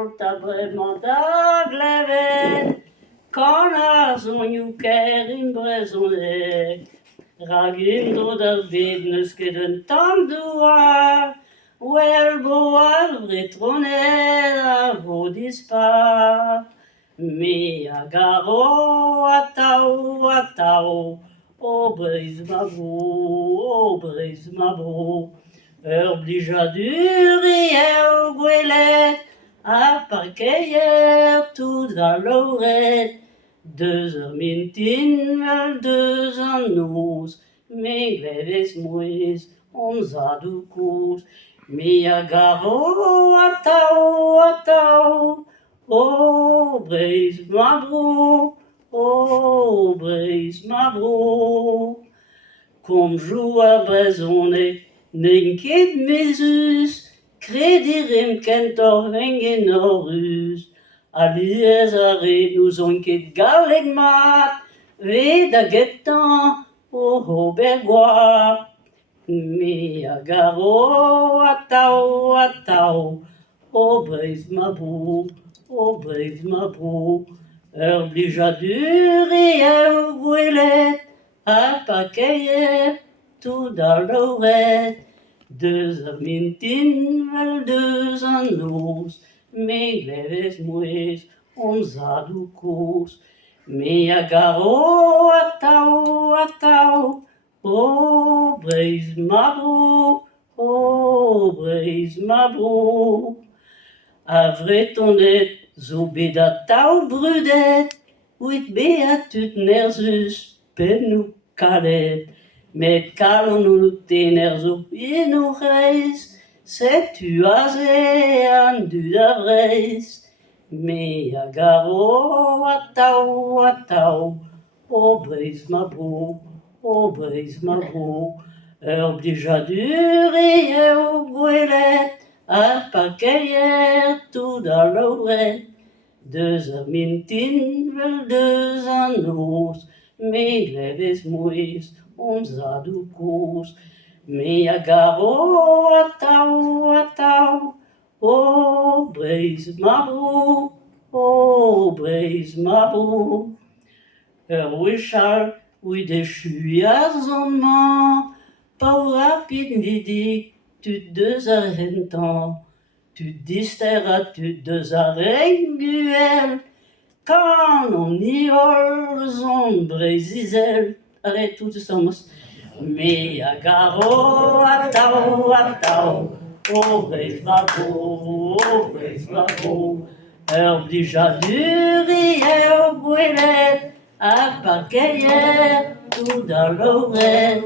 volta bremadag leven, quand la zonjuker in brezonek, ragindro der bednes ket un tam douar, wel boal vretronet a vo dispar. Me a garo a tao, o breiz ma bro, ur blijadur eo gwelet, a parkeier tout va lauret, deus ur mintin vel deus an noz, me gleves mouez on zadou kouz, me a garo a tao, o breiz ma bro, o breiz ma bro. Komjou a brezonek, n'en ket mezus, kredirem kentor vengen horruz. Aliez a re nous on ket galleg mat, ve da getan o obergoa. Me a garo a tao, o breiz ma bro, o breiz ma bro. Ur blijadur eo gwelet, a pakeier tout da lauret, deus ur mintin vel deus an noz, me gleves mouez on zadou koz. Me a garo a tao, o breiz ma bro, o breiz ma bro. A vretonet zo bet a tao brudet, ouit beat tud nerzus pennoù kalet, met kalon o tener zo eno reiz, setu aze an dud a vreiz. Me a garo a tao, o breiz ma bro, o breiz ma bro. Ur blijadur eo gwelet, a pakeier tout da lauret, deus ur mintin vel deus an noz, me gleves mouez on zadou koz. Me a garo a tao, o breiz ma bro, o breiz ma bro. Ur wechal ouit echu a zonman, paour rapid vidik tud deus ar hentan, tud dister a tud deus ar renguel, quand on niol zon breizizel, arrête tout ça. Me a garo a tao, o breiz ma bro, o breiz ma bro. Ur blijadur eo gwelet, a parkeier tout da lauret,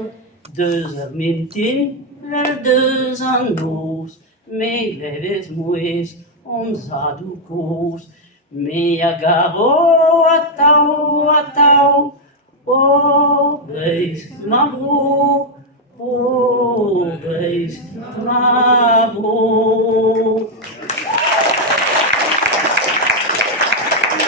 deus ur mintin vel deus an noz, me gleves mouez on zadou koz. Me a garo a tao, o breiz ma bro, o breiz ma